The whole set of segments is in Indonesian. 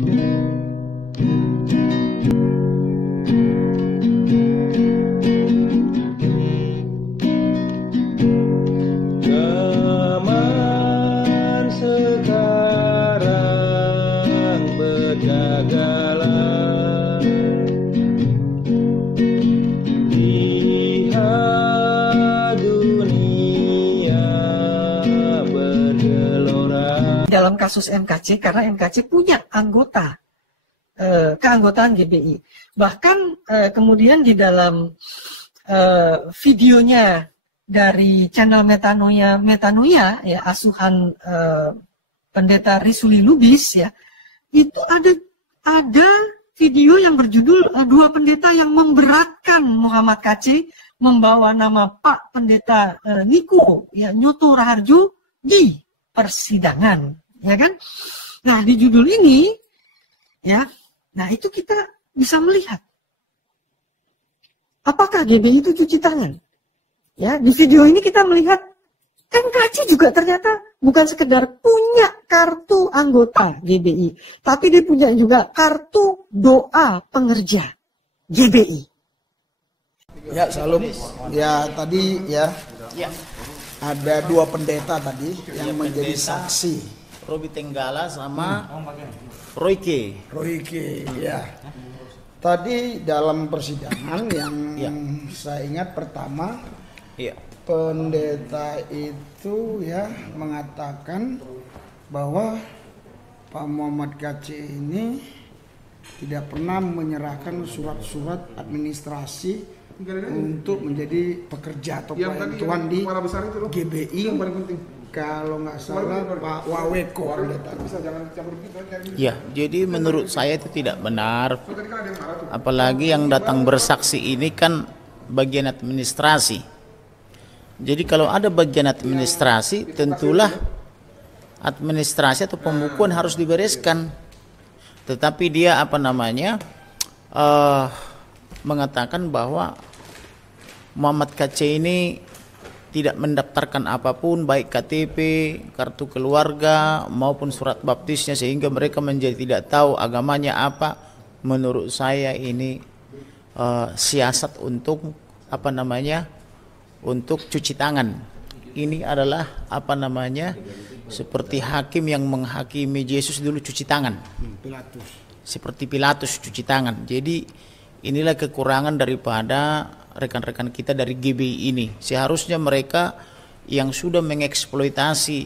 Zaman sekarang bergagalan, lihat dunia bergelora. Dalam kasus MKC, karena MKC punya anggota keanggotaan GBI. Bahkan kemudian di dalam videonya dari channel Metanoia ya, asuhan pendeta Risuli Lubis ya, itu ada video yang berjudul dua pendeta yang memberatkan Muhammad KC membawa nama Pak Pendeta Niko ya, Nyoto Raharjo di persidangan, ya kan? Nah, di judul ini ya, nah itu kita bisa melihat apakah GBI itu cuci tangan. Ya, di video ini kita melihat MKC juga ternyata bukan sekedar punya kartu anggota GBI, tapi dia punya juga kartu doa pengerja GBI. Ya, salam. Ya, tadi ya, ada dua pendeta tadi yang menjadi saksi. Robi Tenggala sama Royke, ya. Tadi dalam persidangan yang saya ingat pertama, pendeta itu ya mengatakan bahwa Pak Muhammad KC ini tidak pernah menyerahkan surat-surat administrasi untuk menjadi pekerja atau pelayan di GBI. Kalau nggak salah Pak Waweko. Ya, jadi menurut saya itu tidak benar. Apalagi yang datang bersaksi ini kan bagian administrasi. Jadi kalau ada bagian administrasi, tentulah administrasi atau pembukuan harus dibereskan. Tetapi dia mengatakan bahwa Muhammad KC ini tidak mendaftarkan apapun, baik KTP, kartu keluarga maupun surat baptisnya, sehingga mereka menjadi tidak tahu agamanya apa. Menurut saya ini siasat untuk untuk cuci tangan. Ini adalah seperti hakim yang menghakimi Yesus dulu cuci tangan. Seperti Pilatus cuci tangan. Jadi inilah kekurangan daripada rekan-rekan kita dari GBI ini. Seharusnya mereka yang sudah mengeksploitasi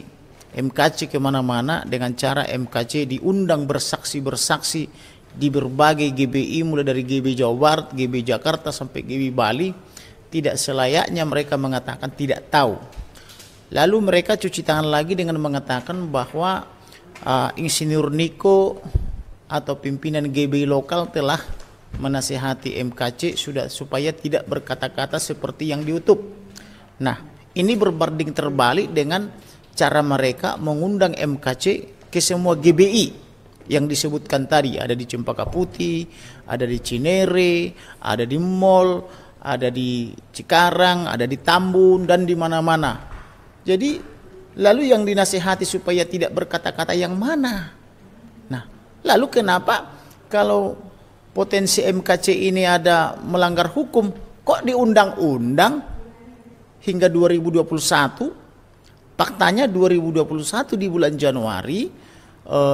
MKC kemana-mana dengan cara MKC diundang bersaksi-bersaksi di berbagai GBI, mulai dari GBI Jawa Barat, GBI Jakarta sampai GBI Bali. Tidak selayaknya mereka mengatakan tidak tahu. Lalu mereka cuci tangan lagi dengan mengatakan bahwa Insinyur Niko atau pimpinan GBI lokal telah menasihati MKC supaya tidak berkata-kata seperti yang di YouTube. Nah, ini berbanding terbalik dengan cara mereka mengundang MKC ke semua GBI yang disebutkan tadi. Ada di Cempaka Putih, ada di Cinere, ada di Mall, ada di Cikarang, ada di Tambun, dan di mana-mana. Jadi, lalu yang dinasihati supaya tidak berkata-kata yang mana? Nah, lalu kenapa kalau potensi MKC ini ada melanggar hukum, kok diundang-undang hingga 2021? Faktanya 2021 di bulan Januari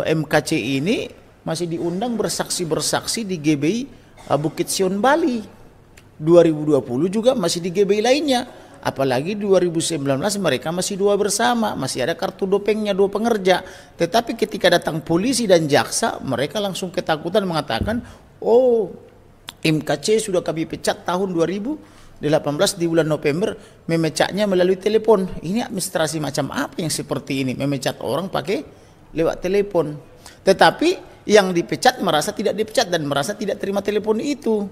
MKC ini masih diundang bersaksi-bersaksi di GBI Bukit Sion Bali. 2020 juga masih di GBI lainnya. Apalagi 2019 mereka masih dua bersama, masih ada kartu dopengnya dua pengerja. Tetapi ketika datang polisi dan jaksa, mereka langsung ketakutan mengatakan, oh, MKC sudah kami pecat tahun 2018 di bulan November, memecatnya melalui telepon. Ini administrasi macam apa yang seperti ini, memecat orang pakai lewat telepon. Tetapi yang dipecat merasa tidak dipecat dan merasa tidak terima telepon itu.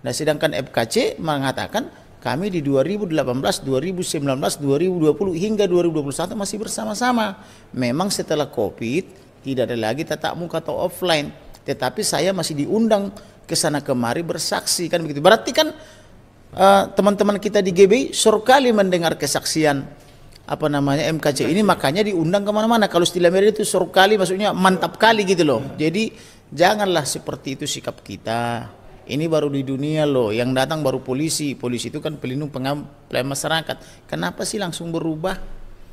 Nah, sedangkan MKC mengatakan kami di 2018, 2019, 2020 hingga 2021 masih bersama-sama. Memang setelah COVID tidak ada lagi tatap muka atau offline, tetapi saya masih diundang ke sana kemari bersaksi, kan begitu. Berarti kan teman-teman kita di GBI surkali mendengar kesaksian apa namanya MKC ini, makanya diundang kemana-mana. Kalau istilah media itu seru kali, maksudnya mantap kali gitu loh. Jadi janganlah seperti itu sikap kita. Ini baru di dunia loh, yang datang baru polisi. Polisi itu kan pelindung pelayan masyarakat. Kenapa sih langsung berubah?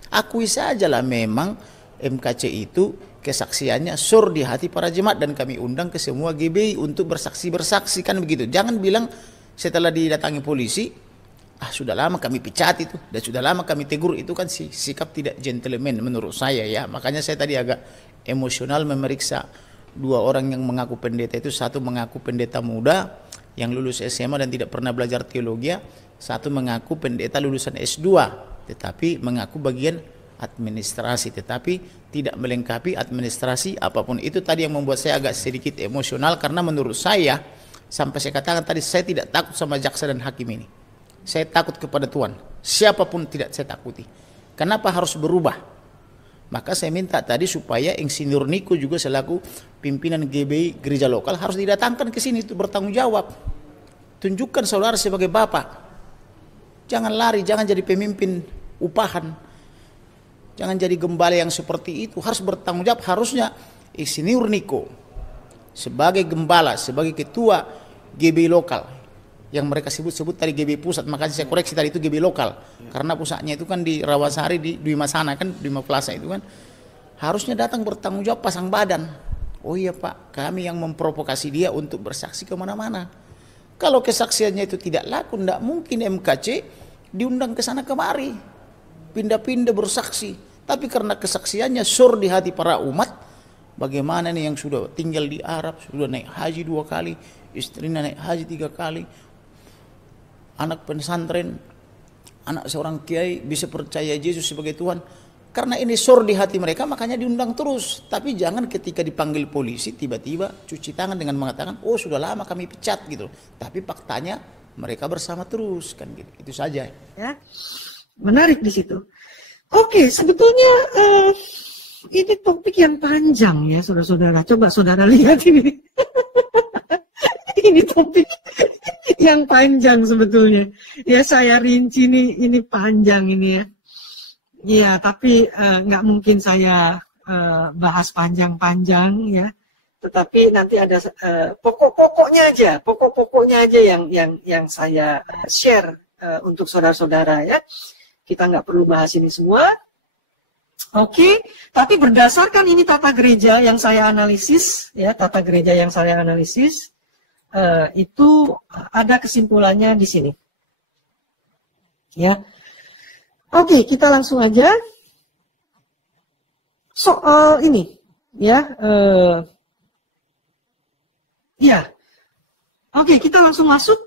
Akui saja lah memang MKC itu kesaksiannya sur di hati para jemaat, dan kami undang ke semua GBI untuk bersaksi kan begitu. Jangan bilang setelah didatangi polisi, sudah lama kami pecat itu, dan sudah lama kami tegur. Itu kan sikap tidak gentleman menurut saya ya. Makanya saya tadi agak emosional memeriksa dua orang yang mengaku pendeta itu. Satu mengaku pendeta muda yang lulus SMA dan tidak pernah belajar teologi. Satu mengaku pendeta lulusan S2 tetapi mengaku bagian administrasi, tetapi tidak melengkapi administrasi apapun. Itu tadi yang membuat saya agak sedikit emosional, karena menurut saya, sampai saya katakan tadi, saya tidak takut sama jaksa dan hakim ini. Saya takut kepada Tuhan. Siapapun tidak saya takuti. Kenapa harus berubah? Maka saya minta tadi supaya Insinyur Niko juga selaku pimpinan GBI gereja lokal harus didatangkan ke sini untuk bertanggung jawab. Tunjukkan saudara sebagai bapak. Jangan lari, jangan jadi pemimpin upahan. Jangan jadi gembala yang seperti itu. Harus bertanggung jawab. Harusnya Insinyur Niko sebagai gembala, sebagai ketua GBI lokal, yang mereka sebut tadi GBI pusat, makanya saya koreksi tadi itu GBI lokal, karena pusatnya itu kan di Rawasari, di Dwi Masana kan, Dwi Plaza itu kan, harusnya datang bertanggung jawab, pasang badan. Oh iya Pak, kami yang memprovokasi dia untuk bersaksi kemana-mana. Kalau kesaksiannya itu tidak laku, tidak mungkin MKC diundang ke sana kemari, pindah-pindah bersaksi. Tapi karena kesaksiannya sur di hati para umat, bagaimana nih yang sudah tinggal di Arab, sudah naik haji 2 kali, istrinya naik haji 3 kali, anak pesantren, anak seorang kiai bisa percaya Yesus sebagai Tuhan. Karena ini sur di hati mereka, makanya diundang terus. Tapi jangan ketika dipanggil polisi tiba-tiba cuci tangan dengan mengatakan, oh sudah lama kami pecat gitu. Tapi faktanya mereka bersama terus kan gitu. Itu saja. Ya, menarik di situ. Oke, sebetulnya ini topik yang panjang ya, saudara-saudara. Coba saudara lihat ini. Ini topik yang panjang sebetulnya. Ya saya rinci ini panjang ini ya. Ya tapi nggak mungkin saya bahas panjang-panjang ya. Tetapi nanti ada pokok-pokoknya aja yang saya share untuk saudara-saudara ya. Kita nggak perlu bahas ini semua. Oke, tapi berdasarkan ini tata gereja yang saya analisis ya, itu ada kesimpulannya di sini. Ya. Oke, kita langsung aja soal ini ya. Ya. Oke, kita langsung masuk.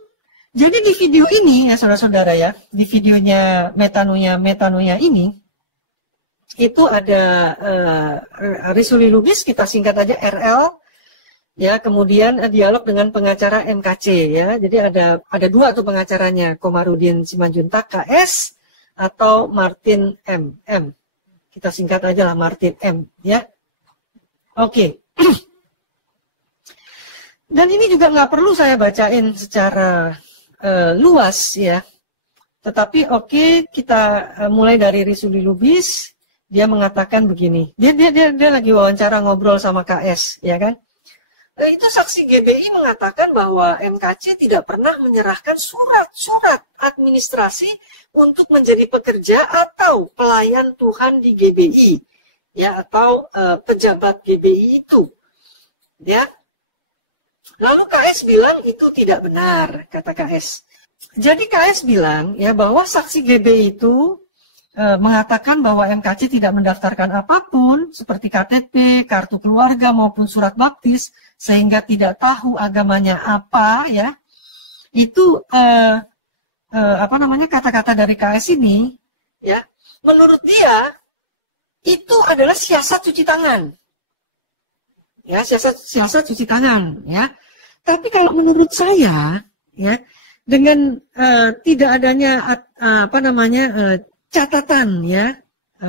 Jadi di video ini ya saudara-saudara ya, di videonya metanoia ini itu ada Risuli Lubis, kita singkat aja RL. Ya, kemudian dialog dengan pengacara MKC ya. Jadi ada 2 tuh pengacaranya, Komarudin Simanjuntak KS atau Martin M. Kita singkat aja lah Martin M ya. Oke. Dan ini juga nggak perlu saya bacain secara luas ya. Tetapi oke, kita mulai dari Risuli Lubis. Dia mengatakan begini. Dia lagi wawancara ngobrol sama KS ya kan. Itu saksi GBI mengatakan bahwa MKC tidak pernah menyerahkan surat-surat administrasi untuk menjadi pekerja atau pelayan Tuhan di GBI, ya, atau pejabat GBI itu, ya. Lalu KS bilang itu tidak benar, kata KS. Jadi KS bilang ya bahwa saksi GBI itu mengatakan bahwa MKC tidak mendaftarkan apapun seperti KTP, kartu keluarga maupun surat baptis, sehingga tidak tahu agamanya apa ya. Itu kata-kata dari KS ini ya, menurut dia itu adalah siasat cuci tangan. Ya, siasat cuci tangan ya. Tapi kalau menurut saya ya, dengan tidak adanya catatan ya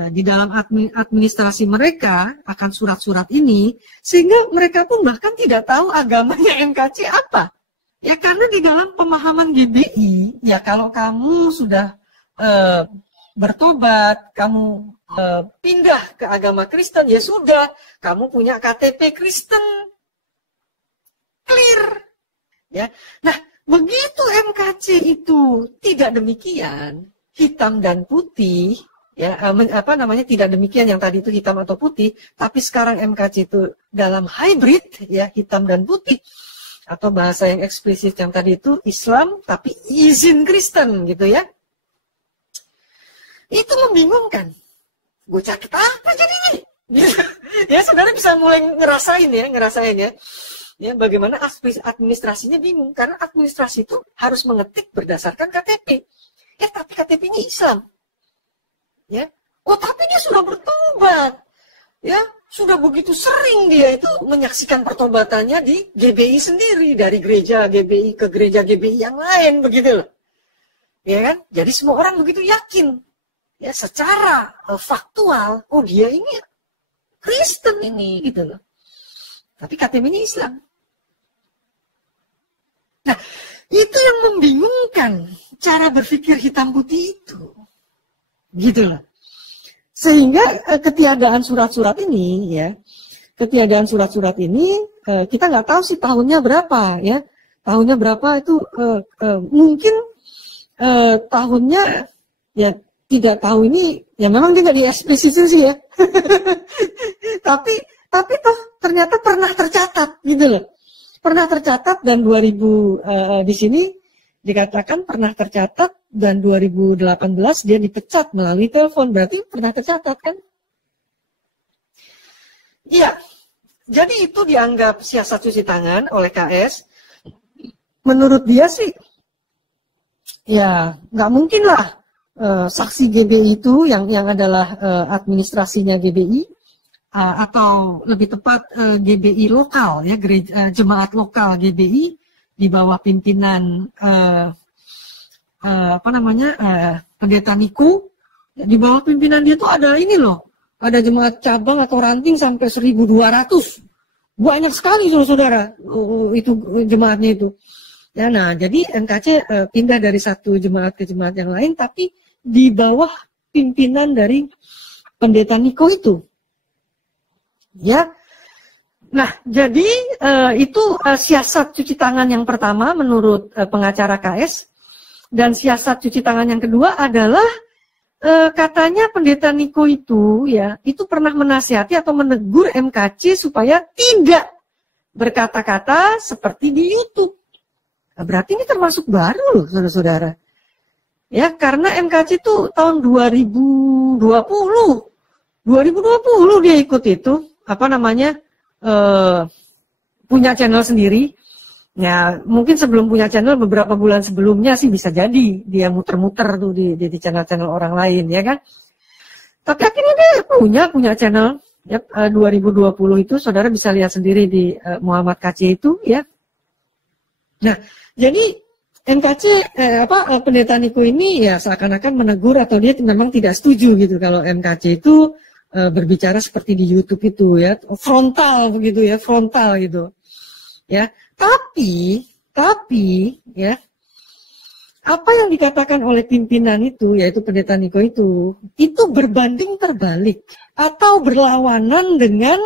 di dalam administrasi mereka akan surat-surat ini, sehingga mereka pun bahkan tidak tahu agamanya MKC apa. Ya karena di dalam pemahaman GBI, ya kalau kamu sudah bertobat, kamu pindah ke agama Kristen, ya sudah, kamu punya KTP Kristen. Clear. Ya. Nah, begitu MKC itu tidak demikian, hitam dan putih, ya, tidak demikian yang tadi itu hitam atau putih, tapi sekarang MKC itu dalam hybrid, ya, hitam dan putih, atau bahasa yang eksplisit yang tadi itu Islam tapi izin Kristen gitu ya. Itu membingungkan. Gue cakit apa jadi ini? Ya, saudara bisa mulai ngerasain ya. Ya, bagaimana administrasinya bingung, karena administrasi itu harus mengetik berdasarkan KTP. Ya, tapi KTP-nya Islam. Ya. Oh, tapi dia sudah bertobat. Ya, sudah begitu sering dia itu menyaksikan pertobatannya di GBI sendiri, dari gereja GBI ke gereja GBI yang lain, begitu loh. Ya kan? Jadi semua orang begitu yakin. Ya, secara faktual, oh dia ini Kristen ini, gitu loh. Tapi KTP-nya Islam. Nah, itu yang membingungkan cara berpikir hitam putih itu. Gitu loh. Sehingga ketiadaan surat-surat ini, ya, kita nggak tahu sih tahunnya berapa, ya. Tahunnya berapa itu mungkin tahunnya, ya, tidak tahu ini, ya memang dia nggak diespesifikasi ya. tapi toh ternyata pernah tercatat, gitu loh. Pernah tercatat dan 2000 di sini dikatakan pernah tercatat dan 2018 dia dipecat melalui telepon, berarti pernah tercatat kan? Iya, jadi itu dianggap siasat cuci tangan oleh KS. Menurut dia sih, ya nggak mungkin lah saksi GBI itu yang adalah administrasinya GBI atau lebih tepat GBI lokal ya, jemaat lokal GBI di bawah pimpinan pendeta Niko. Di bawah pimpinan dia tuh ada ini loh, ada jemaat cabang atau ranting sampai 1.200, banyak sekali saudara itu jemaatnya itu. Ya, nah jadi MKC pindah dari satu jemaat ke jemaat yang lain, tapi di bawah pimpinan dari pendeta Niko itu. Ya, nah jadi itu siasat cuci tangan yang pertama menurut pengacara KS, dan siasat cuci tangan yang kedua adalah katanya pendeta Niko itu ya itu pernah menasihati atau menegur MKC supaya tidak berkata-kata seperti di YouTube. Nah, berarti ini termasuk baru loh saudara-saudara. Ya, karena MKC itu tahun 2020 dia ikut itu, punya channel sendiri. Ya, mungkin sebelum punya channel beberapa bulan sebelumnya sih bisa jadi dia muter-muter tuh di channel-channel orang lain, ya kan. Tapi akhirnya dia punya channel. Ya, 2020 itu saudara bisa lihat sendiri di Muhammad KC itu, ya. Nah, jadi MKC pendeta Niko ini ya seakan-akan menegur atau dia memang tidak setuju gitu kalau MKC itu berbicara seperti di YouTube itu ya, frontal begitu ya, frontal gitu. Ya, tapi ya apa yang dikatakan oleh pimpinan itu yaitu pendeta Niko itu berbanding terbalik atau berlawanan dengan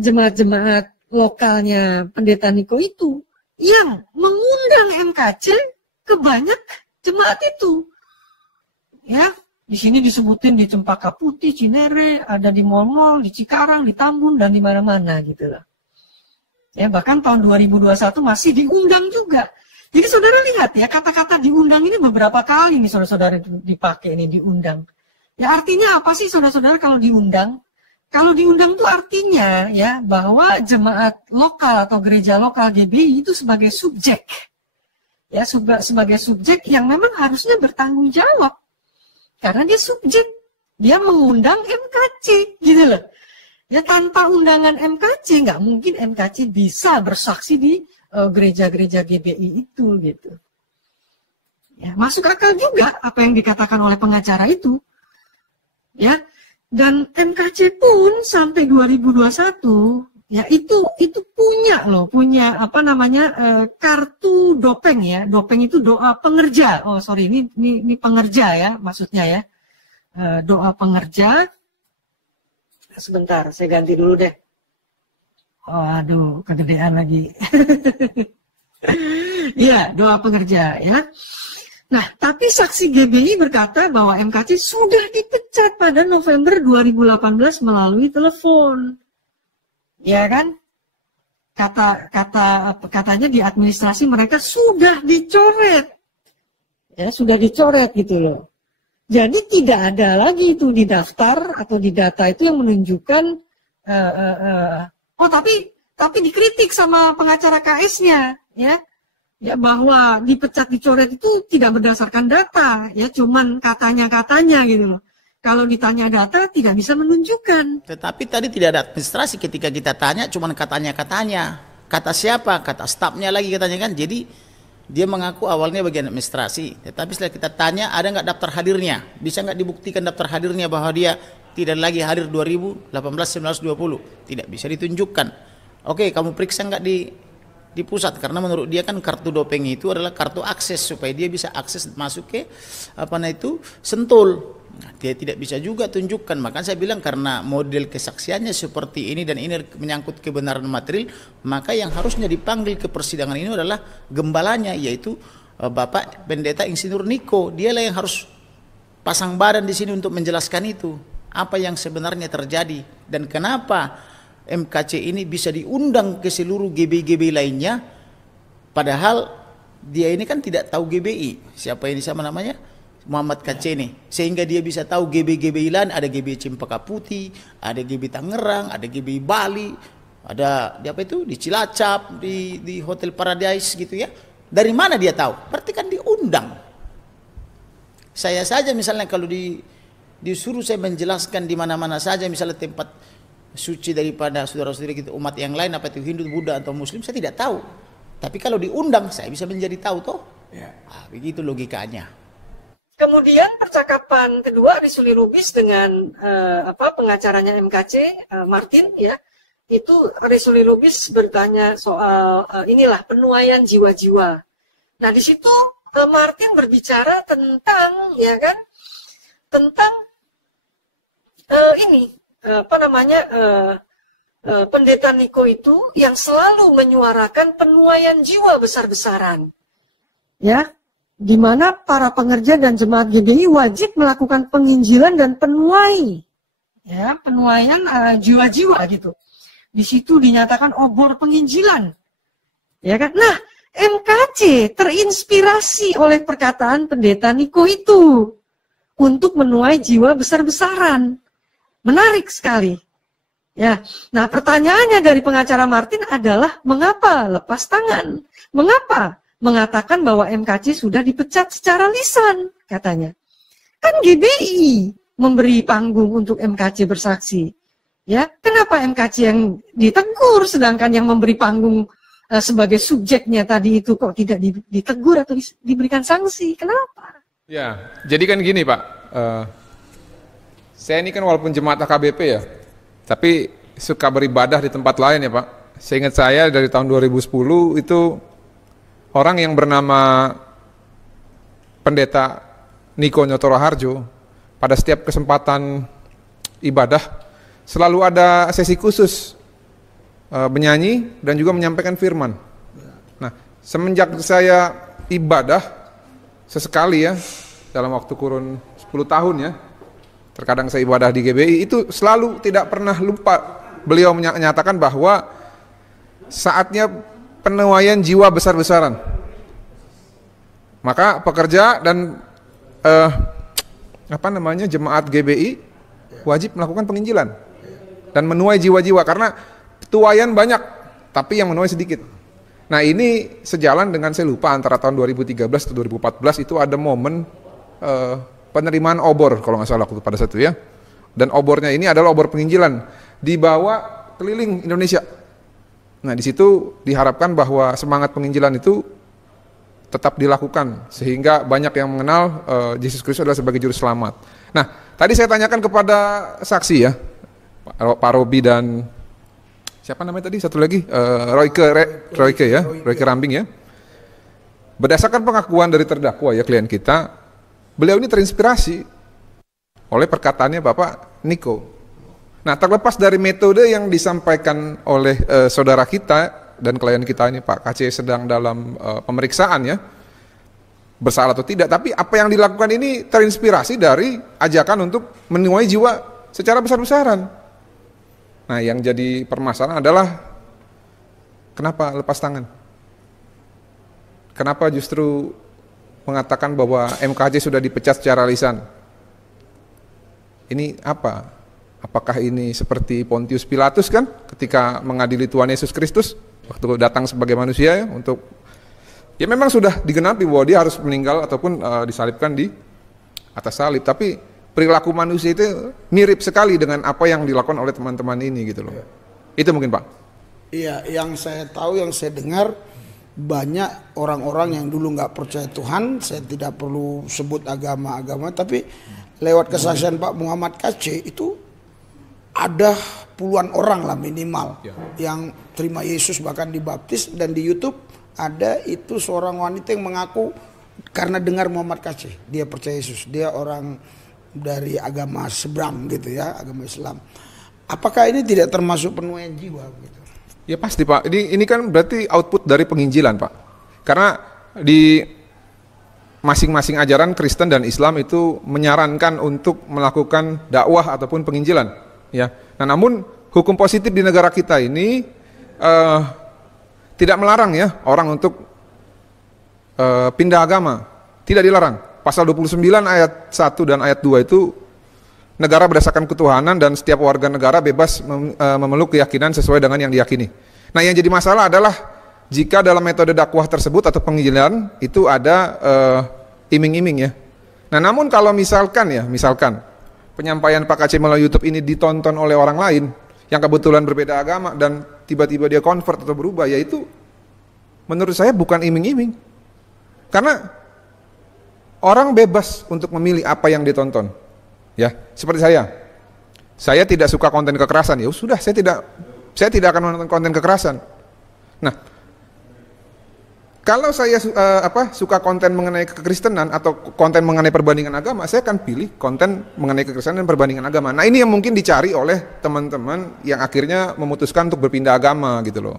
jemaat-jemaat lokalnya pendeta Niko itu yang mengundang MKC ke banyak jemaat itu. Ya, di sini disebutin di Cempaka Putih, Cinere, ada di Mall-Mall, di Cikarang, di Tambun, dan di mana-mana gitu loh. Ya, bahkan tahun 2021 masih diundang juga. Jadi saudara lihat ya, kata-kata diundang ini beberapa kali nih saudara-saudara dipakai ini, diundang. Ya, artinya apa sih saudara-saudara kalau diundang? Kalau diundang itu artinya ya bahwa jemaat lokal atau gereja lokal GBI itu sebagai subjek. Ya, sebagai subjek yang memang harusnya bertanggung jawab. Karena dia subjek, dia mengundang MKC gitu loh. Ya, tanpa undangan MKC nggak mungkin MKC bisa bersaksi di gereja-gereja GBI itu gitu. Ya, masuk akal juga apa yang dikatakan oleh pengacara itu. Ya. Dan MKC pun sampai 2021 ya itu punya kartu dopeng ya. Dopeng itu doa pengerja. Oh sorry, ini pengerja ya maksudnya ya. doa pengerja. Sebentar, saya ganti dulu deh. Oh, aduh, kegedean lagi. Iya, doa pengerja ya. Nah, tapi saksi GBI berkata bahwa MKC sudah dipecat pada November 2018 melalui telepon. Ya kan? Katanya di administrasi mereka sudah dicoret. Ya, sudah dicoret gitu loh. Jadi tidak ada lagi itu di daftar atau di data itu yang menunjukkan tapi dikritik sama pengacara KS-nya ya. Ya bahwa dipecat dicoret itu tidak berdasarkan data, ya cuman katanya gitu loh. Kalau ditanya data tidak bisa menunjukkan. Tetapi tadi tidak ada administrasi ketika kita tanya, cuman katanya. Kata siapa? Kata stafnya lagi katanya kan. Jadi dia mengaku awalnya bagian administrasi, tetapi setelah kita tanya ada nggak daftar hadirnya? Bisa nggak dibuktikan daftar hadirnya bahwa dia tidak lagi hadir 2018, 19, 20? Tidak bisa ditunjukkan. Oke, kamu periksa nggak di pusat, karena menurut dia kan kartu dopeng itu adalah kartu akses supaya dia bisa akses masuk ke Sentul. Nah, dia tidak bisa juga tunjukkan. Maka saya bilang karena model kesaksiannya seperti ini dan ini menyangkut kebenaran material, maka yang harusnya dipanggil ke persidangan ini adalah gembalanya, yaitu Bapak Pendeta Insinyur Niko. Dialah yang harus pasang badan di sini untuk menjelaskan itu, apa yang sebenarnya terjadi dan kenapa MKC ini bisa diundang ke seluruh GBI-GBI lainnya, padahal dia ini kan tidak tahu GBI. Siapa ini sama namanya? Muhammad KC ini. Sehingga dia bisa tahu GBI-GBI lain, ada GBI Cempaka Putih, ada GBI Tangerang, ada GBI Bali, ada di apa itu? Di Cilacap, di Hotel Paradise gitu ya. Dari mana dia tahu? Berarti kan diundang. Saya saja misalnya kalau disuruh saya menjelaskan di mana-mana saja misalnya tempat suci daripada saudara-saudara gitu, umat yang lain, apa itu Hindu, Buddha atau Muslim, saya tidak tahu. Tapi kalau diundang saya bisa menjadi tahu toh. Ya. Begitu logikanya. Kemudian percakapan kedua Risuli Lubis dengan pengacaranya MKC Martin ya, itu Risuli Lubis bertanya soal inilah penuaian jiwa-jiwa. Nah di situ Martin berbicara tentang ya kan, tentang Pendeta Niko itu yang selalu menyuarakan penuaian jiwa besar-besaran. Ya, di mana para pengerja dan jemaat GBI wajib melakukan penginjilan dan penuai, ya, penuaian jiwa-jiwa gitu. Di situ dinyatakan obor penginjilan, ya kan? Nah, MKC terinspirasi oleh perkataan Pendeta Niko itu untuk menuai jiwa besar-besaran. Menarik sekali. Ya, nah pertanyaannya dari pengacara Martin adalah mengapa lepas tangan? Mengapa mengatakan bahwa MKC sudah dipecat secara lisan, katanya. Kan GBI memberi panggung untuk MKC bersaksi. Ya, kenapa MKC yang ditegur sedangkan yang memberi panggung sebagai subjeknya tadi itu kok tidak ditegur atau diberikan sanksi? Kenapa? Ya, jadi kan gini Pak, saya ini kan walaupun jemaat AKBP ya, tapi suka beribadah di tempat lain ya Pak. Seingat saya dari tahun 2010 itu orang yang bernama Pendeta Niko Nyotoro Harjo pada setiap kesempatan ibadah selalu ada sesi khusus menyanyi dan juga menyampaikan firman. Nah, semenjak saya ibadah sesekali ya dalam waktu kurun 10 tahun ya, terkadang saya ibadah di GBI itu selalu tidak pernah lupa beliau menyatakan bahwa saatnya penuaian jiwa besar-besaran. Maka pekerja dan jemaat GBI wajib melakukan penginjilan dan menuai jiwa-jiwa karena tuaian banyak tapi yang menuai sedikit. Nah, ini sejalan dengan saya lupa antara tahun 2013 atau 2014 itu ada momen penerimaan obor kalau nggak salah pada satu ya. Dan obornya ini adalah obor penginjilan dibawa keliling Indonesia. Nah, di situ diharapkan bahwa semangat penginjilan itu tetap dilakukan sehingga banyak yang mengenal Yesus Kristus adalah sebagai juru selamat. Nah, tadi saya tanyakan kepada saksi ya, Pak Robi dan siapa namanya tadi satu lagi Royke Rambing ya. Berdasarkan pengakuan dari terdakwa ya klien kita, beliau ini terinspirasi oleh perkataannya Bapak Niko. Nah, terlepas dari metode yang disampaikan oleh saudara kita dan klien kita ini, Pak KC sedang dalam pemeriksaan ya, bersalah atau tidak, tapi apa yang dilakukan ini terinspirasi dari ajakan untuk menuai jiwa secara besar-besaran. Nah, yang jadi permasalahan adalah kenapa lepas tangan? Kenapa justru mengatakan bahwa MKJ sudah dipecat secara lisan? Ini apa? Apakah ini seperti Pontius Pilatus kan ketika mengadili Tuhan Yesus Kristus waktu datang sebagai manusia ya, untuk ya memang sudah digenapi bahwa dia harus meninggal ataupun disalibkan di atas salib, tapi perilaku manusia itu mirip sekali dengan apa yang dilakukan oleh teman-teman ini gitu loh. Itu mungkin Pak. Iya, yang saya tahu, yang saya dengar, banyak orang-orang yang dulu nggak percaya Tuhan, saya tidak perlu sebut agama-agama, tapi lewat kesaksian Pak Muhammad KC itu ada puluhan orang lah minimal yang terima Yesus bahkan dibaptis, dan di YouTube ada itu seorang wanita yang mengaku karena dengar Muhammad KC dia percaya Yesus, dia orang dari agama seberang gitu ya, agama Islam. Apakah ini tidak termasuk penuaian jiwa gitu? Ya pasti Pak, ini kan berarti output dari penginjilan Pak, karena di masing-masing ajaran Kristen dan Islam itu menyarankan untuk melakukan dakwah ataupun penginjilan. Ya, nah namun hukum positif di negara kita ini tidak melarang ya orang untuk pindah agama, tidak dilarang. Pasal 29 ayat 1 dan ayat 2 itu negara berdasarkan ketuhanan dan setiap warga negara bebas memeluk keyakinan sesuai dengan yang diyakini. Nah yang jadi masalah adalah jika dalam metode dakwah tersebut atau penginjilan itu ada iming-iming ya. Nah namun kalau misalkan penyampaian Pak KC melalui YouTube ini ditonton oleh orang lain yang kebetulan berbeda agama dan tiba-tiba dia convert atau berubah, ya itu menurut saya bukan iming-iming. Karena orang bebas untuk memilih apa yang ditonton. Ya, seperti saya tidak suka konten kekerasan, ya sudah saya tidak akan menonton konten kekerasan. Nah, kalau saya suka konten mengenai kekristenan atau konten mengenai perbandingan agama, saya akan pilih konten mengenai kekristenan dan perbandingan agama. Nah ini yang mungkin dicari oleh teman-teman yang akhirnya memutuskan untuk berpindah agama gitu loh.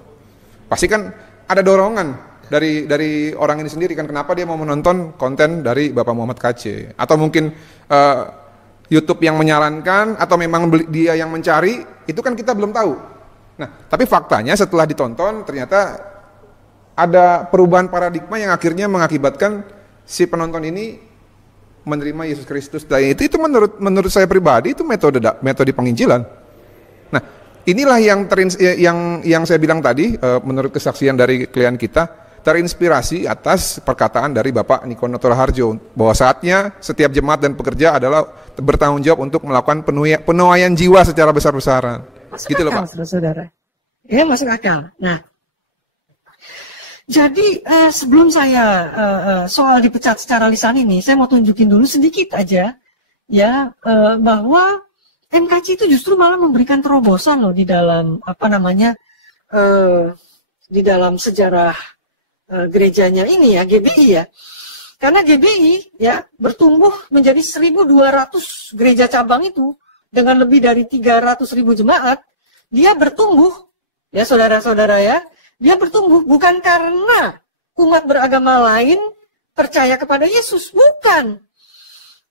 Pasti kan ada dorongan dari orang ini sendiri kan, kenapa dia mau menonton konten dari Bapak Muhammad KC, atau mungkin YouTube yang menyarankan, atau memang dia yang mencari, itu kan kita belum tahu. Nah tapi faktanya setelah ditonton ternyata ada perubahan paradigma yang akhirnya mengakibatkan si penonton ini menerima Yesus Kristus. Dan itu menurut saya pribadi itu metode penginjilan. Nah, inilah yang saya bilang tadi, menurut kesaksian dari klien kita, terinspirasi atas perkataan dari Bapak Niko Harjo bahwa saatnya setiap jemaat dan pekerja adalah bertanggung jawab untuk melakukan penuaian jiwa secara besar-besaran. Gitu loh Pak. Saudara. Ya masuk akal. Nah, jadi sebelum saya soal dipecat secara lisan ini, saya mau tunjukin dulu sedikit aja ya bahwa MKC itu justru malah memberikan terobosan loh di dalam di dalam sejarah gerejanya ini ya, GBI ya. Karena GBI ya bertumbuh menjadi 1.200 gereja cabang itu dengan lebih dari 300.000 jemaat, dia bertumbuh ya saudara-saudara ya. Dia bertumbuh bukan karena umat beragama lain percaya kepada Yesus, bukan.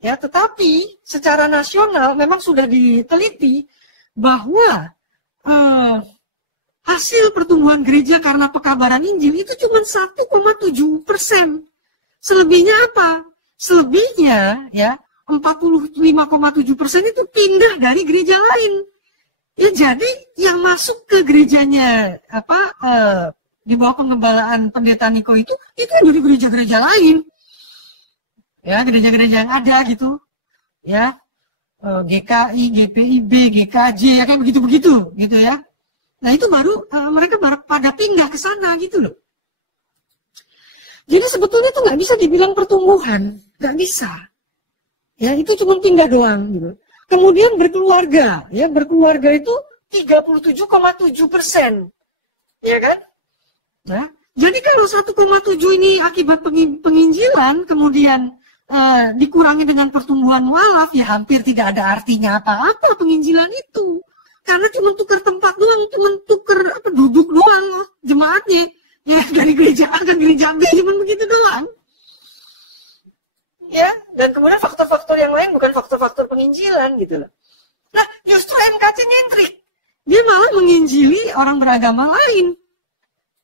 Ya, tetapi secara nasional memang sudah diteliti bahwa hasil pertumbuhan gereja karena pekabaran Injil itu cuma 1,7%. Selebihnya apa? Selebihnya ya 45,7% itu pindah dari gereja lain. Ya jadi yang masuk ke gerejanya di bawah pengembalaan pendeta Niko itu dari gereja-gereja lain. Ya, gereja-gereja yang ada gitu. Ya. GKI, GPIB, GKJ ya kayak begitu-begitu gitu ya. Nah, itu baru mereka pada pindah ke sana gitu loh. Jadi sebetulnya itu nggak bisa dibilang pertumbuhan, nggak bisa. Ya, itu cuma pindah doang gitu. Kemudian berkeluarga, ya berkeluarga itu 37,7%, ya kan? Nah, jadi kalau 1,7 ini akibat penginjilan, kemudian dikurangi dengan pertumbuhan mualaf, ya hampir tidak ada artinya apa-apa penginjilan itu. Karena cuma tukar tempat doang, cuma tukar duduk doang jemaatnya. Ya, dari gereja A ke gereja B, cuma begitu doang. Ya, dan kemudian faktor-faktor yang lain bukan faktor-faktor penginjilan gitu loh. Nah, justru MKC nyentrik. Dia malah menginjili orang beragama lain.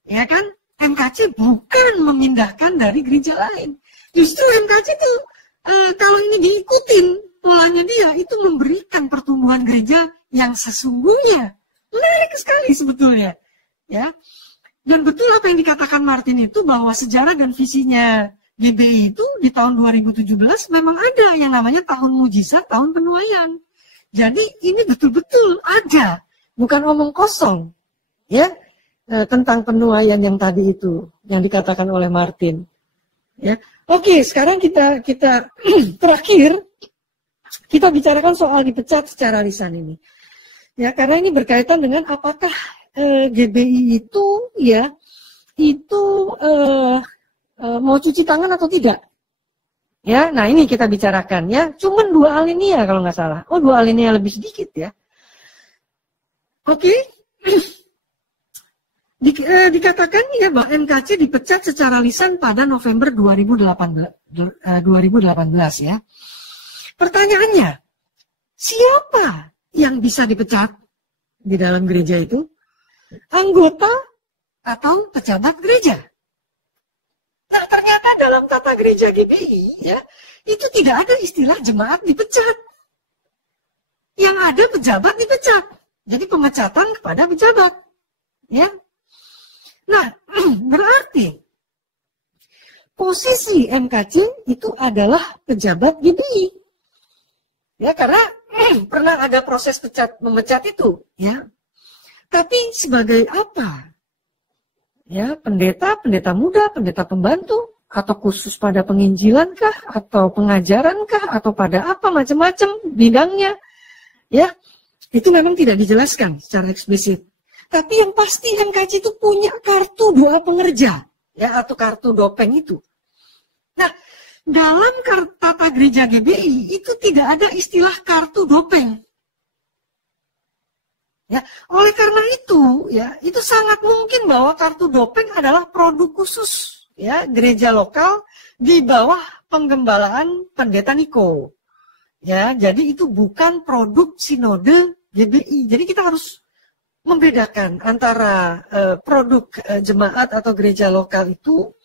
Ya kan? MKC bukan memindahkan dari gereja lain. Justru MKC itu kalau ini diikutin polanya dia, itu memberikan pertumbuhan gereja yang sesungguhnya. Menarik sekali sebetulnya. Ya. Dan betul apa yang dikatakan Martin itu, bahwa sejarah dan visinya GBI itu di tahun 2017 memang ada yang namanya tahun mujizat, tahun penuaian. Jadi ini betul-betul ada, bukan omong kosong, ya, tentang penuaian yang tadi itu yang dikatakan oleh Martin. Ya, oke, sekarang kita terakhir kita bicarakan soal dipecat secara lisan ini. Ya, karena ini berkaitan dengan apakah GBI itu ya itu mau cuci tangan atau tidak. Ya, nah ini kita bicarakan ya. Cuman 2 alinea kalau nggak salah. Oh, 2 alinea lebih sedikit ya. Oke. Dikatakan ya bahwa MKC dipecat secara lisan pada November 2018 ya. Pertanyaannya, siapa yang bisa dipecat di dalam gereja itu? Anggota atau pejabat gereja? Nah, ternyata dalam tata gereja GBI ya, itu tidak ada istilah jemaat dipecat. Yang ada pejabat dipecat. Jadi pemecatan kepada pejabat. Ya. Nah, berarti posisi MKC itu adalah pejabat GBI. Ya, karena pernah ada proses memecat itu, ya. Tapi sebagai apa? Ya, pendeta muda, pendeta pembantu, atau khusus pada penginjilan kah, atau pengajaran kah, atau pada apa macam-macam bidangnya, ya, itu memang tidak dijelaskan secara eksplisit. Tapi yang pasti MKC itu punya kartu doa pengerja, ya, atau kartu dopeng itu. Nah, dalam tata gereja GBI itu tidak ada istilah kartu dopeng. Ya, oleh karena itu, ya, itu sangat mungkin bahwa kartu dopeng adalah produk khusus, ya, gereja lokal di bawah penggembalaan pendeta Niko. Ya, jadi itu bukan produk sinode GBI. Jadi kita harus membedakan antara produk jemaat atau gereja lokal itu,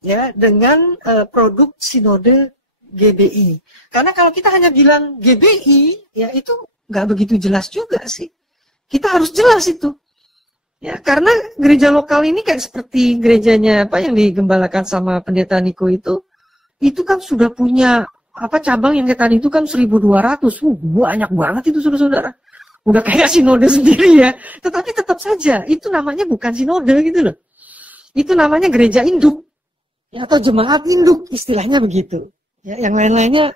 ya, dengan produk sinode GBI. Karena kalau kita hanya bilang GBI, ya itu nggak begitu jelas juga sih. Kita harus jelas itu. Ya, karena gereja lokal ini kayak seperti gerejanya apa yang digembalakan sama pendeta Niko itu kan sudah punya apa cabang yang kayak tadi itu kan 1.200. Banyak banget itu saudara-saudara. Udah kayak sinode sendiri ya. Tetapi tetap saja itu namanya bukan sinode gitu loh. Itu namanya gereja induk. Ya, atau jemaat induk, istilahnya begitu. Ya, yang lain-lainnya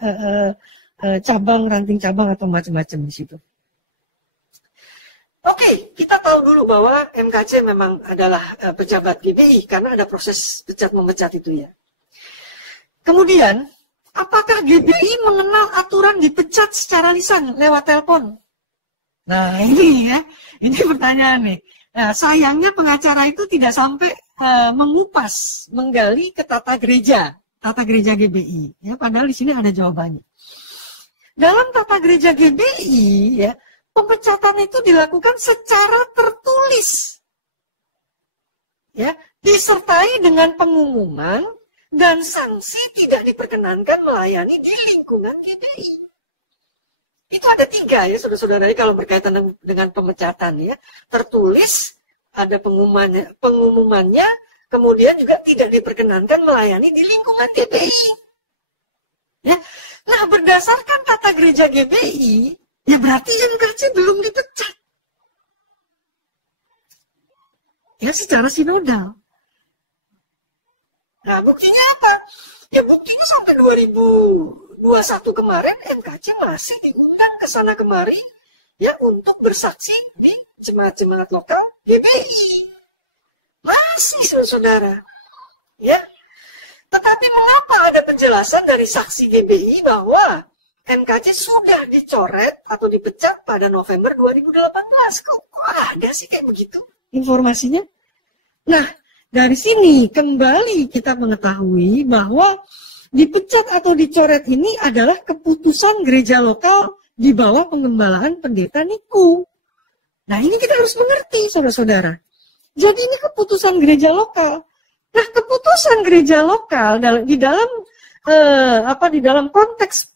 cabang, ranting cabang atau macam-macam di situ. Oke, kita tahu dulu bahwa MKC memang adalah pejabat GBI karena ada proses pecat-memecat itu ya. Kemudian, apakah GBI mengenal aturan dipecat secara lisan lewat telepon? Nah, ini ya, ini pertanyaan nih. Nah, sayangnya pengacara itu tidak sampai mengupas, menggali ke tata gereja GBI. Ya, padahal di sini ada jawabannya. Dalam tata gereja GBI, ya, pemecatan itu dilakukan secara tertulis, ya, disertai dengan pengumuman dan sanksi tidak diperkenankan melayani di lingkungan GBI. Itu ada 3 ya, saudara-saudara, kalau berkaitan dengan pemecatan ya, tertulis, ada pengumumannya, kemudian juga tidak diperkenankan melayani di lingkungan GBI. Ya, nah berdasarkan tata gereja GBI. Ya berarti MKC belum dipecat. Ya secara sinodal. Nah buktinya apa? Ya buktinya sampai 2021 kemarin MKC masih diundang ke sana kemari. Ya untuk bersaksi di jemaat-jemaat lokal GBI. Masih saudara. Ya. Tetapi mengapa ada penjelasan dari saksi GBI bahwa MKC sudah dicoret atau dipecat pada November 2018? Kok ada sih kayak begitu informasinya? Nah, dari sini kembali kita mengetahui bahwa dipecat atau dicoret ini adalah keputusan gereja lokal di bawah pengembalaan pendeta Niko. Nah, ini kita harus mengerti, saudara-saudara. Jadi ini keputusan gereja lokal. Nah, keputusan gereja lokal di dalam konteks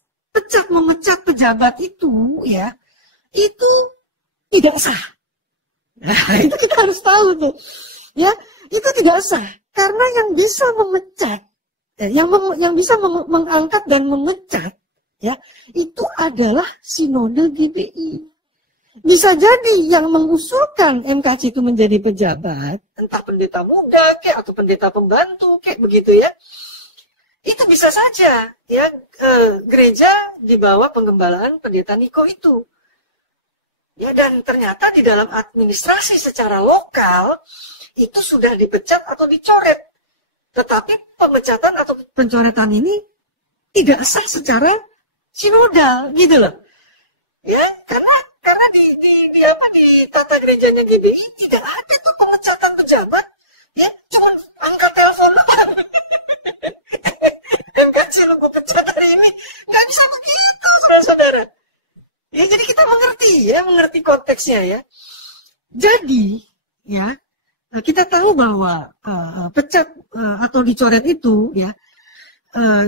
memecat pejabat itu, ya, itu tidak sah. Nah, itu kita harus tahu tuh, ya, itu tidak sah karena yang bisa memecat, yang bisa mengangkat dan memecat, ya, itu adalah sinode GBI. Bisa jadi yang mengusulkan MKC itu menjadi pejabat, entah pendeta muda kek atau pendeta pembantu kek begitu ya. Itu bisa saja ya gereja di bawah penggembalaan pendeta Niko itu. Ya, dan ternyata di dalam administrasi secara lokal itu sudah dipecat atau dicoret. Tetapi pemecatan atau pencoretan ini tidak sah secara sinodal gitu loh. Ya, karena di tata gerejanya GBI tidak ada tuh pemecatan pejabat. Ya, cuma angkat telepon doang. MKC lo gue pecat hari ini. Nggak bisa begitu, saudara-saudara. Ya, jadi kita mengerti konteksnya ya. Jadi, ya, kita tahu bahwa pecat atau dicoret itu, ya,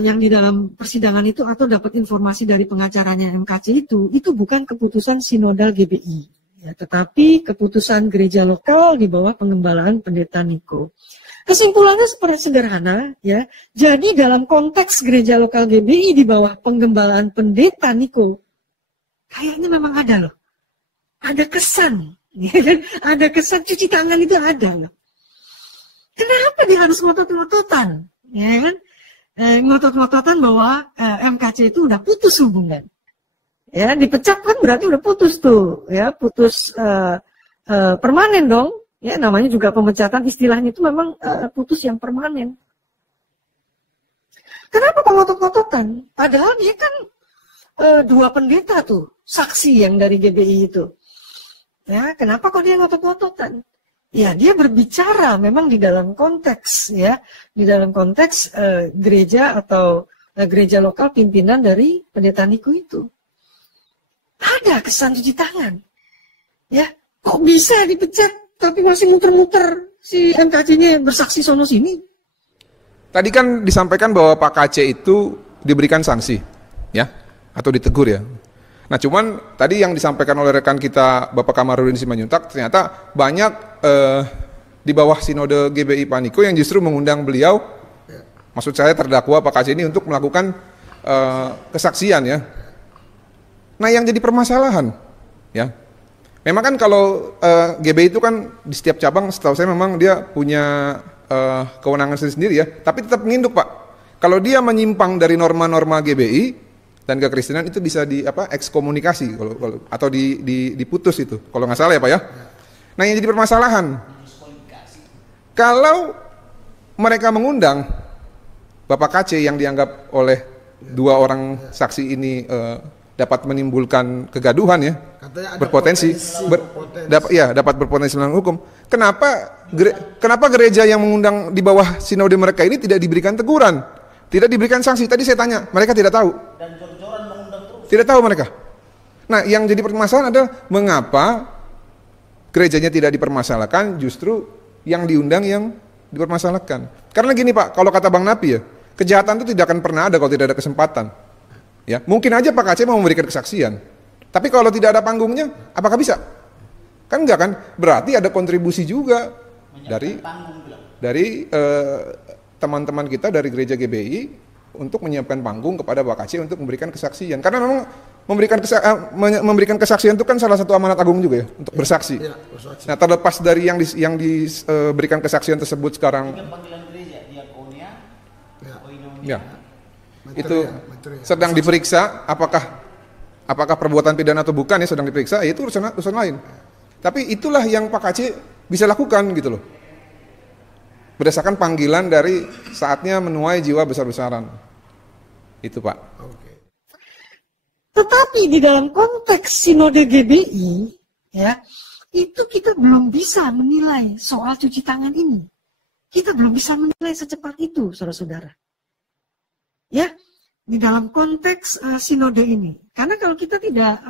yang di dalam persidangan itu atau dapat informasi dari pengacaranya MKC itu bukan keputusan sinodal GBI, ya, tetapi keputusan gereja lokal di bawah pengembalaan pendeta Niko. Kesimpulannya seperti sederhana, ya. Jadi dalam konteks gereja lokal GBI di bawah penggembalaan pendeta Niko, kayaknya memang ada loh, ada kesan, ya, ada kesan cuci tangan itu ada loh. Kenapa dia harus ngotot-ngototan, ya kan? Ngotot-ngototan bahwa MKC itu udah putus hubungan. Ya, dipecat kan berarti udah putus tuh, ya, putus permanen dong. Ya, namanya juga pemecatan, istilahnya itu memang putus yang permanen. Kenapa ngotot-ngototan? Padahal dia kan dua pendeta tuh, saksi yang dari GBI itu. Ya, kenapa kok dia ngotot-ngototan? Ya, dia berbicara memang di dalam konteks, ya, di dalam konteks gereja atau gereja lokal pimpinan dari pendeta Niko itu. Ada kesan cuci tangan. Ya, kok bisa dipecat tapi masih muter-muter si MKC-nya bersaksi sono sini? Tadi kan disampaikan bahwa Pak KC itu diberikan sanksi, ya, atau ditegur ya. Nah, cuman tadi yang disampaikan oleh rekan kita Bapak Kamarudin Simanjuntak, ternyata banyak di bawah sinode GBI Pak Niko yang justru mengundang beliau, maksud saya terdakwa Pak KC ini untuk melakukan kesaksian ya. Nah, yang jadi permasalahan, ya, memang kan kalau GBI itu kan di setiap cabang, setahu saya memang dia punya kewenangan sendiri ya, tapi tetap menginduk Pak. Kalau dia menyimpang dari norma-norma GBI dan kekristenan itu bisa ekskomunikasi atau diputus itu, kalau nggak salah ya Pak ya. Nah, yang jadi permasalahan, kalau mereka mengundang Bapak KC yang dianggap oleh dua orang saksi ini dapat menimbulkan kegaduhan ya, berpotensi, dapat berpotensi melanggar hukum. Kenapa gereja yang mengundang di bawah sinode mereka ini tidak diberikan teguran, tidak diberikan sanksi? Tadi saya tanya, mereka tidak tahu. Tidak tahu mereka. Nah, yang jadi permasalahan adalah mengapa gerejanya tidak dipermasalahkan, justru yang diundang yang dipermasalahkan. Karena gini Pak, kalau kata Bang Napi ya, kejahatan itu tidak akan pernah ada kalau tidak ada kesempatan. Ya, mungkin aja Pak KC mau memberikan kesaksian, tapi kalau tidak ada panggungnya, apakah bisa? Kan enggak kan? Berarti ada kontribusi juga dari teman-teman kita dari gereja GBI untuk menyiapkan panggung kepada Pak KC untuk memberikan kesaksian. Karena memang memberikan kesaksian itu kan salah satu amanat agung juga ya, untuk bersaksi. Ya, bersaksi. Nah, terlepas dari yang diberikan kesaksian tersebut sekarang, panggilan gereja, diakonia, ya, itu sedang diperiksa apakah perbuatan pidana atau bukan ya, sedang diperiksa, itu urusan lain. Tapi itulah yang Pak KC bisa lakukan gitu loh. berdasarkan panggilan dari saatnya menuai jiwa besar-besaran. Itu Pak. Tetapi di dalam konteks sinode GBI, ya, itu kita belum bisa menilai soal cuci tangan ini. Kita belum bisa menilai secepat itu, saudara-saudara. Ya, di dalam konteks sinode ini. Karena kalau kita tidak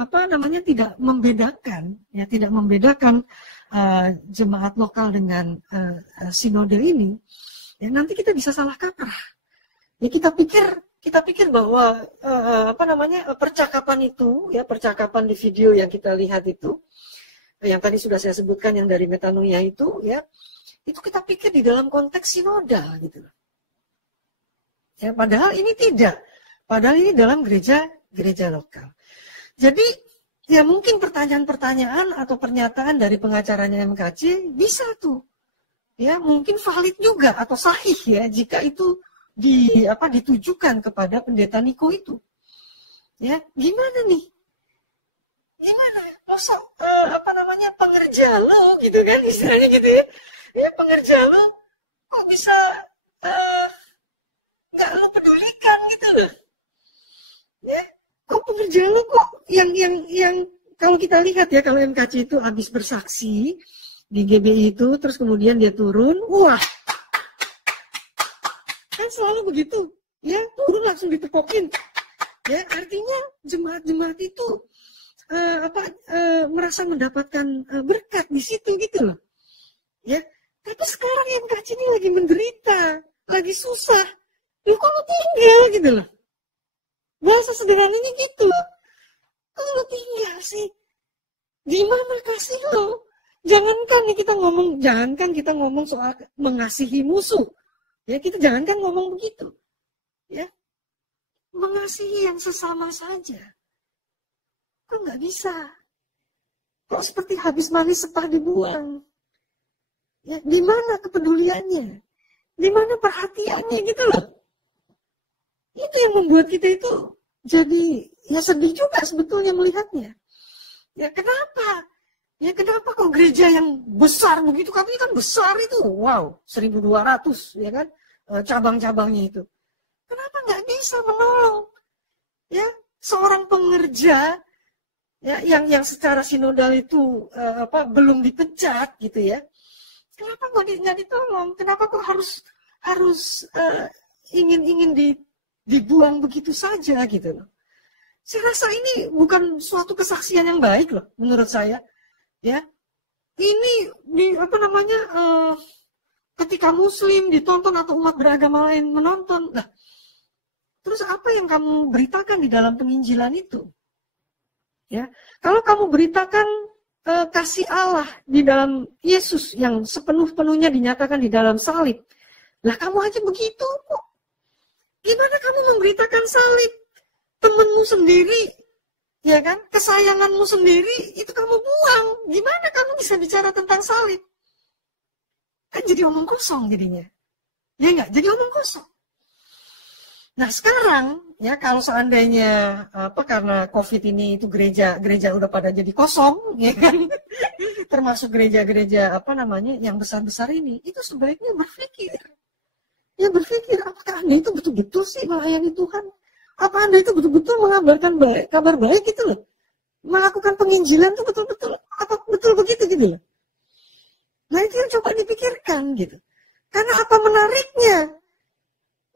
tidak membedakan, ya, tidak membedakan jemaat lokal dengan sinode ini, ya nanti kita bisa salah kaprah. Ya kita pikir bahwa percakapan itu, ya percakapan di video yang kita lihat itu, yang tadi sudah saya sebutkan yang dari metanoia itu, ya itu kita pikir di dalam konteks sinodal gitu. Ya padahal ini tidak, padahal ini dalam gereja lokal. Jadi ya mungkin pertanyaan-pertanyaan atau pernyataan dari pengacaranya MKC bisa tuh, ya mungkin valid juga atau sahih ya jika itu ditujukan kepada pendeta Niko itu. Ya, gimana nih? Gimana? Masa pengerja lo gitu kan istilahnya gitu ya. Ya pengerja lo kok bisa nggak lo pedulikan gitu loh. Ya, kok pengerja lo kok yang kalau kita lihat ya kalau MKC itu habis bersaksi di GBI itu terus kemudian dia turun, wah kan selalu begitu, ya turun langsung ditepokin, ya artinya jemaat-jemaat itu merasa mendapatkan berkat di situ gitu loh, ya. Tapi sekarang MKC ini lagi menderita, lagi susah, lu kok lu tinggal gitu loh, bahasa sederhananya gitu, kok lu tinggal sih, di mana kasih lo? Jangankan kita ngomong soal mengasihi musuh. Ya kita jangankan ngomong begitu, ya mengasihi yang sesama saja, kok nggak bisa, kok seperti habis manis sepah dibuang, ya di mana kepeduliannya, di mana perhatiannya gitu loh, itu yang membuat kita itu jadi ya sedih juga sebetulnya melihatnya, ya kenapa? Ya kenapa kok gereja yang besar begitu, kami kan besar itu, wow, 1.200 ya kan, cabang-cabangnya itu. Kenapa nggak bisa menolong? Ya, seorang pengerja ya yang secara sinodal itu belum dipecat gitu ya. Kenapa nggak ditolong? Kenapa kok harus ingin dibuang begitu saja gitu loh. Saya rasa ini bukan suatu kesaksian yang baik loh menurut saya. Ya, ini ketika Muslim ditonton atau umat beragama lain menonton, nah, terus apa yang kamu beritakan di dalam penginjilan itu? Ya, kalau kamu beritakan kasih Allah di dalam Yesus yang sepenuh-penuhnya dinyatakan di dalam salib, lah kamu aja begitu kok. Gimana kamu memberitakan salib temanmu sendiri? Ya kan, kesayanganmu sendiri itu kamu buang. Gimana kamu bisa bicara tentang salib? Kan jadi omong kosong jadinya. Ya enggak, jadi omong kosong. Nah sekarang, ya kalau seandainya karena COVID ini itu gereja udah pada jadi kosong, ya kan? Termasuk gereja-gereja yang besar-besar ini, itu sebaiknya berpikir. Ya berpikir, apakah Anda itu betul-betul sih melayani Tuhan? Apa Anda itu betul-betul mengabarkan kabar baik gitu loh? Melakukan penginjilan itu betul-betul, apa betul begitu gitu loh? Nah itu yang coba dipikirkan gitu. Karena apa menariknya?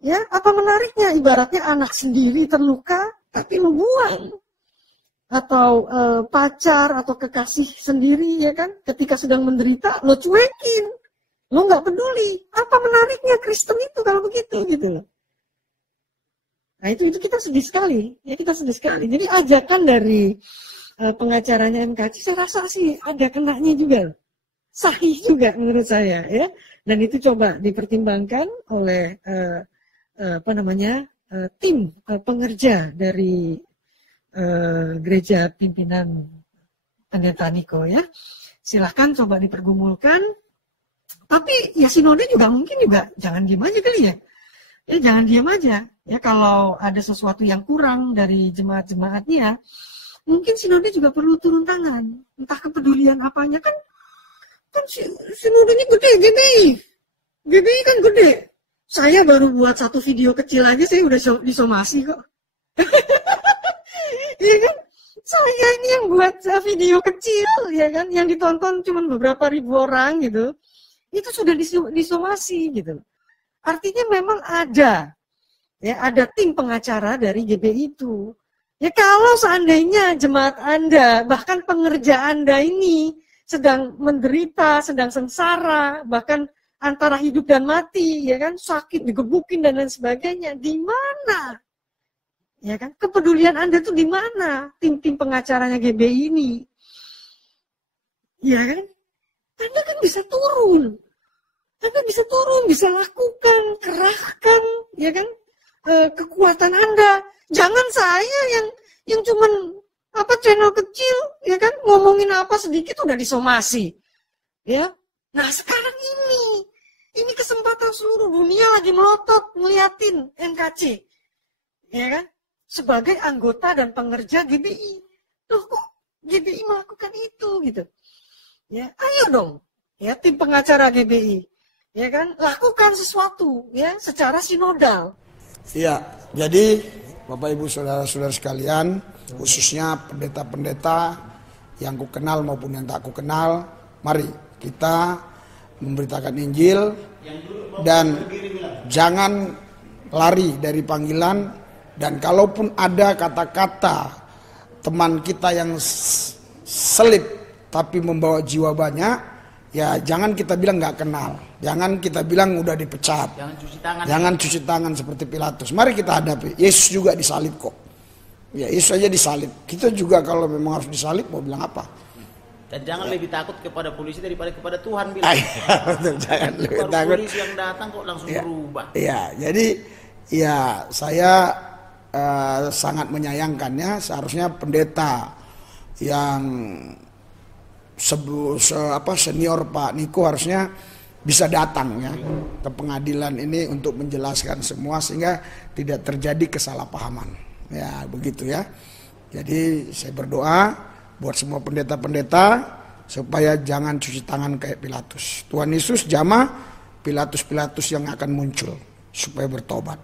Ya, apa menariknya? Ibaratnya anak sendiri terluka, tapi lo buang. Atau pacar atau kekasih sendiri ya kan, ketika sedang menderita, lo cuekin. Lo nggak peduli. Apa menariknya Kristen itu kalau begitu gitu loh? Nah itu kita sedih sekali, ya kita sedih sekali. Jadi ajakan dari pengacaranya MKC saya rasa sih ada kenanya juga, sahih juga menurut saya ya. Dan itu coba dipertimbangkan oleh tim pengerja dari gereja pimpinan pendeta Niko ya. Silahkan coba dipergumulkan. Tapi ya sinode juga mungkin juga jangan diam aja kali ya. Ya jangan diam aja. Ya kalau ada sesuatu yang kurang dari jemaat-jemaatnya, mungkin sinode juga perlu turun tangan. Entah kepedulian apanya kan sinodenya gede. GBI kan gede. Saya baru buat satu video kecil aja, saya udah disomasi kok. Iya kan? Saya ini yang buat video kecil, ya kan, yang ditonton cuma beberapa ribu orang gitu, itu sudah disomasi gitu. Artinya memang ada, ya, ada tim pengacara dari GBI itu. Ya kalau seandainya jemaat Anda, bahkan pengerja Anda ini sedang menderita, sedang sengsara, bahkan antara hidup dan mati, ya kan, sakit, digebukin dan lain sebagainya, di mana? Ya kan, kepedulian Anda tuh di mana? Tim-tim pengacaranya GBI ini. Ya kan? Anda kan bisa turun. Anda bisa turun, bisa lakukan, kerahkan, ya kan? Kekuatan Anda. Jangan saya yang cuman channel kecil, ya kan, ngomongin apa sedikit udah disomasi. Ya. Nah, sekarang ini kesempatan seluruh dunia lagi melotot ngeliatin NKC. Ya kan? Sebagai anggota dan pengerja GBI. Loh kok GBI melakukan itu gitu. Ya, ayo dong. Ya, tim pengacara GBI. Ya kan, lakukan sesuatu ya secara sinodal. Iya, jadi Bapak Ibu Saudara-saudara sekalian, khususnya pendeta-pendeta yang ku kenal maupun yang tak ku kenal, mari kita memberitakan Injil dan jangan lari dari panggilan. Dan kalaupun ada kata-kata teman kita yang selip tapi membawa jiwa banyak, ya jangan kita bilang nggak kenal, jangan kita bilang udah dipecat, jangan cuci tangan seperti Pilatus. Mari kita hadapi. Yesus juga disalib kok. Ya Yesus aja disalib. Kita juga kalau memang harus disalib mau bilang apa? Dan jangan lebih takut kepada polisi daripada kepada Tuhan bilang. Jangan lebih takut. Polisi yang datang kok langsung berubah. Iya, jadi ya saya sangat menyayangkannya. Seharusnya pendeta yang senior Pak Niko harusnya bisa datang ya ke pengadilan ini untuk menjelaskan semua sehingga tidak terjadi kesalahpahaman. Ya begitu ya. Jadi saya berdoa buat semua pendeta-pendeta supaya jangan cuci tangan kayak Pilatus. Tuhan Yesus jamah Pilatus-Pilatus yang akan muncul supaya bertobat.